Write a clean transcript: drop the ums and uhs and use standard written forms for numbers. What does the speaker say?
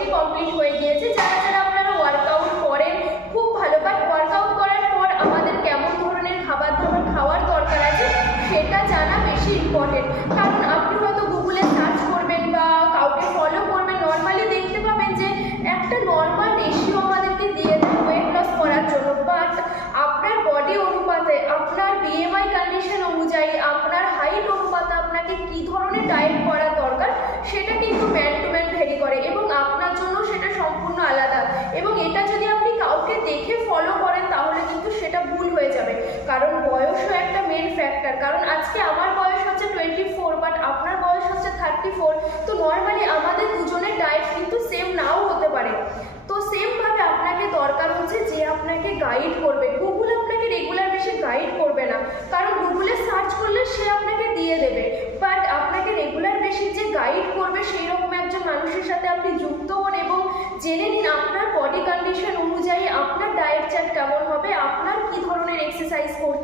Already complete হয়ে গিয়েছে। যারা যারা আপনারা ওয়ার্কআউট করেন খুব ভালো, বাট ওয়ার্কআউট করার পর আমাদের কেমন ধরনের খাবার দাবার খাওয়ার দরকার আছে সেটা জানা বেশি ইম্পর্টেন্ট। কারণ আপনি হয়তো গুগলে সার্চ করবেন বা কাউকে ফলো করবেন, নর্মালি দেখতে পাবেন যে একটা নর্মাল রেশিও আমাদেরকে দিয়ে দেয় ওয়েট লস করার জন্য, বাট আপনার বডি অনুপাতে, আপনার বিএমআই কন্ডিশন অনুযায়ী, আপনার হাইট অনুপাতে আপনাকে কী ধরনের ডায়েট করা দরকার সেটা কিন্তু ম্যান টু ম্যান ভেরি করে এবং আপনার জন্য সেটা সম্পূর্ণ আলাদা। এবং এটা যদি আপনি কাউকে দেখে ফলো করেন তাহলে কিন্তু সেটা ভুল হয়ে যাবে, কারণ বয়সও একটা মেন ফ্যাক্টর। কারণ আজকে আমার বয়স হচ্ছে 24, বাট আপনার বয়স হচ্ছে 34, তো নর্মালি আমাদের দুজনের ডায়েট কিন্তু সেম নাও হতে পারে। তো সেমভাবে আপনাকে দরকার হচ্ছে যে আপনাকে গাইড করবে। গুগল আপনাকে রেগুলার বেশি গাইড করবে না, কারণ গুগলে সার্চ করলে সে আপনাকে দিয়ে দেবে, বাট আপনাকে রেগুলার বেশি যে গাইড করবে সেই রকম একজন মানুষের সাথে আপনি যুক্ত হন এবং জেনে নিন আপনার বডি কন্ডিশন অনুযায়ী আপনার ডায়েট চার্ট কেমন হবে, আপনার কী ধরনের এক্সারসাইজ করতে